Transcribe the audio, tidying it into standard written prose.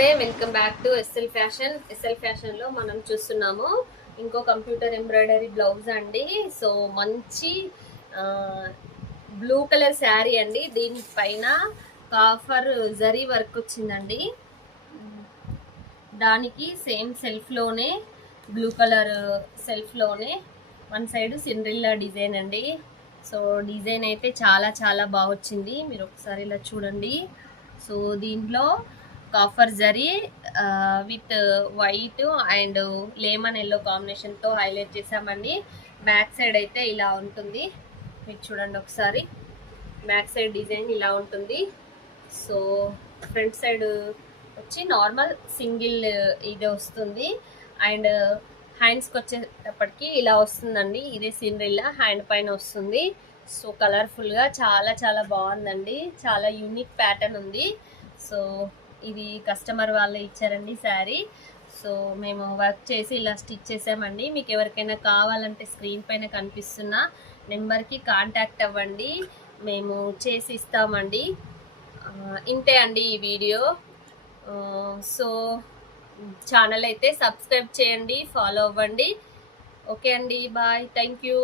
నమస్తే, welcome back to SL fashion. SL fashion లో మనం చూస్తున్నాము ఇంకో కంప్యూటర్ ఎంబ్రాయిడరీ బ్లౌజ్ అండి. సో మంచి బ్లూ కలర్ శారీ అండి. దీనిపైన కాఫర్ జరీ వర్క్ వచ్చిందండి. దానికి సేమ్ సెల్ఫ్ లోనే బ్లూ కలర్ సెల్ఫ్ లోనే వన్ సైడ్ సిండ్రిల్లా డిజైన్ అండి. సో డిజైన్ అయితే చాలా చాలా బాగా వచ్చింది. మీరు ఒకసారి ఇలా చూడండి. సో దీంట్లో copper zari with white and lemon yellow కాంబినేషన్తో హైలైట్ చేసామండి. బ్యాక్ సైడ్ అయితే ఇలా ఉంటుంది. మీరు చూడండి ఒకసారి. బ్యాక్ సైడ్ డిజైన్ ఇలా ఉంటుంది. సో ఫ్రంట్ సైడ్ వచ్చి నార్మల్ సింగిల్ ఇదే వస్తుంది. అండ్ హ్యాండ్స్కి వచ్చేటప్పటికి ఇలా వస్తుందండి. ఇదే సిండ్రిల్లా హ్యాండ్ పైన వస్తుంది. సో కలర్ఫుల్గా చాలా చాలా బాగుందండి. చాలా యూనిక్ ప్యాటర్న్ ఉంది. సో ఇది కస్టమర్ వాళ్ళే ఇచ్చారండి శారీ. సో మేము వర్క్ చేసి ఇలా స్టిచ్ చేసామండి. మీకు ఎవరికైనా కావాలంటే స్క్రీన్ పైన కనిపిస్తున్న నెంబర్కి కాంటాక్ట్ అవ్వండి, మేము చేసి ఇస్తామండి. ఇంతే అండి ఈ వీడియో. సో ఛానల్ అయితే సబ్స్క్రైబ్ చేయండి, ఫాలో అవ్వండి. ఓకే అండి, బాయ్, థ్యాంక్ యూ.